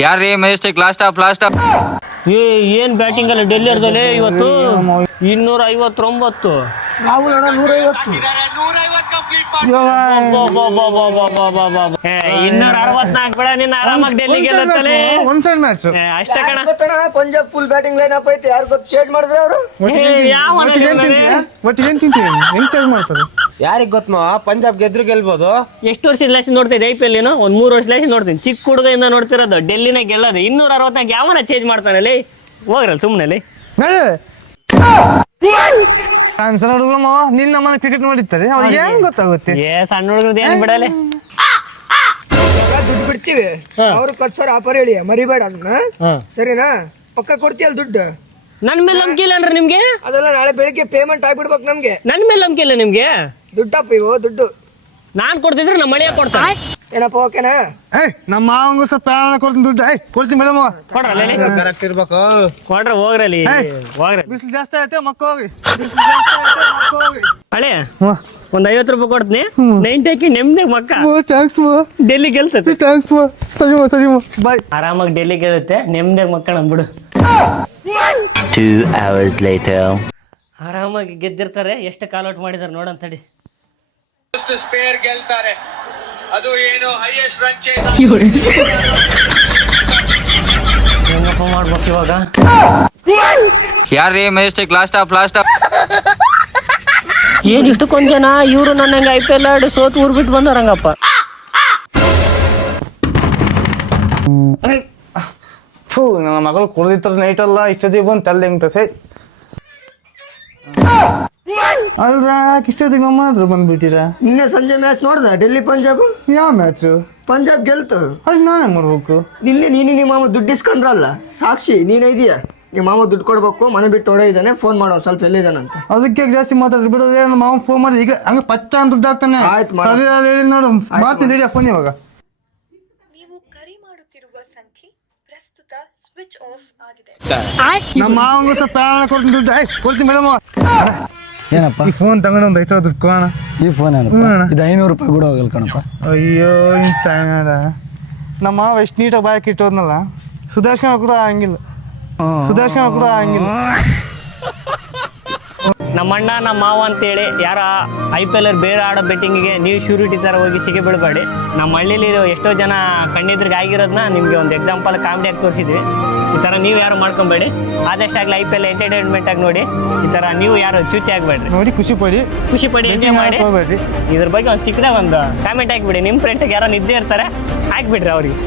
ಯಾರ್ರೀ Majestic last stop ಏನ್ batting ಅಲ್ಲ ಡೆಲ್ಲಿ ಇರ್ದಲೆ ಇವತ್ತು 259. ರಾಹುಲ್ ಅಣ್ಣ 150. 264 ಬೇಡ ನಿನ್ನ ಆರಾಮಾಗಿ ಡೆಲ್ಲಿ ಗೆಲ್ಲತ್ತಲೆ. ಒನ್ ಸೈಡ್ ಮ್ಯಾಚ್ ಅಷ್ಟೇ ಕಣ. ಗೊತ್ತಣ್ಣ Punjab full batting line up ಐತಿ. ಯಾರು ಗೊತ್ತು ಚೇಂಜ್ ಮಾಡಿದ್ರೆ ಅವರು ಒಟ್ಟಿಗೆ ಏನ್ ತಿಂತೀವಿ ಹೆಂಗ್ ಚೇಂಜ್ ಮಾಡ್ತಾರೆ ಯಾರಿಗ್ ಗೊತ್ತ ಪಂಜಾಬ್ ಗೆದ್ರು ಗೆಲ್ಬೋದು. ಎಷ್ಟು ವರ್ಷದ ಲಾಸ್ಟ್ ನೋಡ್ತಿದ್ದೆ IPL ಏನು? ಒಂದ್ 3 ವರ್ಷ ಲಾಸ್ಟ್ ನೋಡ್ತೀನಿ. ಚಿಕ್ಕ ಹುಡುಗದಿಂದ ನೋಡ್ತಿರೋದು ಡೆಲ್ಲಿನ ಗೆಲ್ಲೋದು. 264 ಯಾವನ ಚೇಂಜ್ ಮಾಡ್ತಾನಲ್ಲಿ? ಹೋಗ್ರಲ್ಲ ಸುಮ್ಮನೆ. ನಿನ್ನ ಮನೆ ಕ್ರಿಕೆಟ್ ನೋಡಿರ್ತಾರೆ ಅವ್ರಿಗೆ ಹೆಂಗ್ ಗೊತ್ತಾಗುತ್ತೆ? ಸಣ್ಣ ಹುಡುಗರದ್ದು ಏನ್ ಬಿಡಲೆ. ದುಡ್ಡು ಬಿಡ್ತೀವಿ, ಅವ್ರು ಕಟ್ಸೋರ್ ಆಫರ್ ಹೇಳಿ ಮರಿಬೇಡ ಅದನ್ನ. ಸರಿನಾ? ಪಕ್ಕ ಕೊಡ್ತೀಯಲ್ಲ ದುಡ್ಡು. ನನ್ ಮೇಲೆ ನಂಬಿಕೆ ಇಲ್ಲ ಅಂದ್ರೆ ನಿಮ್ಗೆ? ಅದೆಲ್ಲ ನಾಳೆ ಬೆಳಿಗ್ಗೆ ಪೇಮೆಂಟ್ ಆಗ್ಬಿಡ್ಬೇಕು ನಮ್ಗೆ. ನನ್ ಮೇಲೆ ನಂಬಿಕೆ ಇಲ್ಲ ನಿಮ್ಗೆ? ದುಡ್ಡಪ್ಪ ಇವು ದುಡ್ಡು. ನಾನ್ ಕೊಡ್ತಿದ್ರೆ ನಮ್ಮ ಮಳೆಯ ಕೊಡ್ತಾರೆ. ಏನಪ್ಪ ಓಕೆನಾ? ನಮ್ಮ ಮಾವಂಗ ಸ್ವಲ್ಪ ಪ್ಯಾನ ಕೊಡ್ತೀನಿ ದುಡ್ಡು. ಕೊಡ್ತೀನಿ ಮೇಡಮ್. ಕೊಡ್ರಲ್ಲಿ ಕರೆಕ್ಟ್ ಇರ್ಬೇಕು. ಕೊಡ್ರ ಹೋಗ್ರಲ್ಲಿ ಹೋಗ್ರಿ. ಬಿಸಿಲು ಜಾಸ್ತಿ ಆಯ್ತು ಮಕ್ಕ ಹೋಗಿ. ಹಳೆ ಒಂದ್ 50 ರೂಪಾಯಿ ಕೊಡ್ತೀನಿ. 90 ಹಾಕಿ ನೆಮ್ಮದಿ ಮಕ್ಕ ಥ್ಯಾಂಕ್ಸ್ ಡೆಲ್ಲಿ ಗೆಲ್ತೈತೆ. ಥ್ಯಾಂಕ್ಸ್ ಸರಿ ಬಾಯ್. ಆರಾಮಾಗಿ ಡೆಲ್ಲಿ ಗೆಲ್ಲುತ್ತೆ. ನೆಮ್ಮದಿಯಾಗಿ ಮಕ್ಕಳ ಬಿಡು. 2 hours later. ಆರಾಮಾಗಿ ಗೆದ್ದಿರ್ತಾರೆ. ಎಷ್ಟು ಕಾಲ್ ಔಟ್ ಮಾಡಿದಾರೆ ನೋಡಂತಡಿ. ಸ್ಪೇರ್ ಗೆಲ್ತಾರೆ. ಅದು ಏನು ಹೈಯೆಸ್ಟ್ ರನ್ ಚೇಸ್. ಹೆಂಗಪ್ಪ ಮಾಡ್ಬೇಕು ಇವಾಗ? ಯಾರ್ರೀ ಮೆಜೆಸ್ಟಿಕ್ ಲಾಸ್ಟ್ ಸ್ಟಾಪ್ ಏನ್ ಇಷ್ಟಕ್ಕೊಂದ್ ಜನ ಇವ್ರು ನನ್ನ IPL ಆಡಿ ಸೋತ್ ಊರ್ ಬಿಟ್ಟು ಬಂದಾರಂಗಪ್ಪ. ನನ್ನ ಮಗಳು ಕುಡ್ದಿತ್ತಾರ ನೈಟ್ ಅಲ್ಲ ಇಷ್ಟೊತ್ತಿಗೆ ಬಂದು ತಲೆ ಹೆಂಗ್ತದೆ ಅಲ್ರ ಇಷ್ಟೊತ್ತಿಗೆ ನಮ್ಮ ಹತ್ರ ಬಂದ್ಬಿಟ್ಟಿರಾ? ನಿನ್ನೆ ಸಂಜೆ ಮ್ಯಾಚ್ ನೋಡ್ದ ಡೆಲ್ಲಿ ಪಂಜಾಬ್? ಯಾವ ಮ್ಯಾಚ್? ಪಂಜಾಬ್ ಗೆಲ್ತು. ಅದಕ್ಕೆ ನಾನೇ ಮಾಡ್ಬೇಕು. ನಿನ್ನೆ ನಿಮ್ಮ ಮಾಮ ದುಡ್ಡು ಇಸ್ಕೊಂಡ್ರಲ್ಲ ಸಾಕ್ಷಿ ನೀನ್ ಇದೀಯ. ನಿಮ್ಮ ಮಾಮ ದುಡ್ಡು ಕೊಡ್ಬೇಕು, ಮನೆ ಬಿಟ್ಟು ಹೊಡೆ ಇದ್ದಾನೆ, ಫೋನ್ ಮಾಡೋ ಸ್ವಲ್ಪ ಎಲ್ಲಿದ್ದಾನಂತ. ಅದಕ್ಕೆ ಜಾಸ್ತಿ ಮಾತಾಡ್ರಿ ಬಿಡೋದು. ನಮ್ಮ ಮಾವ ಫೋನ್ ಮಾಡಿ ಈಗ ಹಂಗೆ ಪಟ್ಟ ಅಂತ ದುಡ್ಡು ಹಾಕ್ತಾನೆ. ಆಯ್ತು, ಮಾಡು. ಸರಿ ಹೇಳಿ ನೋಡು ಮಾಡ್ತೀನಿ ರೆಡಿ ಫೋನ್ ಇವಾಗ. ನೀವು ಕರೆ ಮಾಡುತ್ತಿರುವ ಸಂಖ್ಯೆ ಪ್ರಸ್ತುತ ಸ್ವಿಚ್ ಆಫ್ ಆಗಿದೆ. ನಮ್ಮ ಮಾವಂಗ ಸ್ವಲ್ಪ ಪ್ಯಾನ ಕೊಡ್ತೀನಿ ದುಡ್ಡು. ಕೊಡ್ತೀನಿ ಮೇಡಮ್. ಏನಪ್ಪ ಈ ಫೋನ್ ತಗೊಂಡು ಒಂದು 5,000 ದುಡ್ಡು ಕೊಡೋಣ. ಈ ಫೋನ್ ಏನಪ್ಪ? ಇದು 500 ರೂಪಾಯಿ ಕೂಡ ಹೋಗಲ್ಲ ಕಣಪ್ಪ. ಅಯ್ಯೋ ಇಂತ ನಮ್ಮ ಮಾವ ಎಷ್ಟು ನೀಟಾಗಿ ಬಾಯಕ್ಕೆ ಇಟ್ಟೋದ್ನಲ್ಲ. ಸುಧಾರ್ಸ್ಕೊಂಡು ಕೂಡ ಹಂಗಿಲ್ಲ. ನಮ್ಮ ಅಣ್ಣ ನಮ್ಮ ಮಾವ ಅಂತೇಳಿ ಯಾರ IPL ಬೇರೆ ಆಡೋ ಬೆಟ್ಟಿಂಗಿಗೆ ನೀವು ಶ್ಯೂರಿಟಿ ಥರ ಹೋಗಿ ಸಿಗಿ ಬೀಳ್ಬೇಡಿ. ನಮ್ಮ ಹಳ್ಳಿಲಿ ಎಷ್ಟೋ ಜನ ಕಣ್ಣಿದ್ರಿಗೆ ಆಗಿರೋದನ್ನ ನಿಮಗೆ ಒಂದು ಎಕ್ಸಾಂಪಲ್ ಕಾಮಿಡಿಯಾಗಿ ತೋರಿಸಿದ್ವಿ. ಈ ಥರ ನೀವು ಯಾರು ಮಾಡ್ಕೊಬೇಡಿ. ಆದಷ್ಟಾಗಲಿ IPL ಎಂಟರ್ಟೈನ್ಮೆಂಟ್ ಆಗಿ ನೋಡಿ. ಈ ಥರ ನೀವು ಯಾರು ಚೂಚಿ ಆಗ್ಬೇಡ್ರಿ. ನೋಡಿ ಖುಷಿ ಪಡಿ ಎಂಜಾಯ್ ಮಾಡಿ. ಹೋಗ್ಬೇಡ್ರಿ. ಇದ್ರ ಬಗ್ಗೆ ಒಂದು ಚಿಕ್ಕದಾಗ ಒಂದು ಕಾಮೆಂಟ್ ಹಾಕ್ಬಿಡಿ. ನಿಮ್ಮ ಫ್ರೆಂಡ್ಸಿಗೆ ಯಾರೋ ನಿದ್ದೆ ಇರ್ತಾರೆ, ಹಾಕ್ಬಿಡ್ರಿ ಅವ್ರಿಗೆ.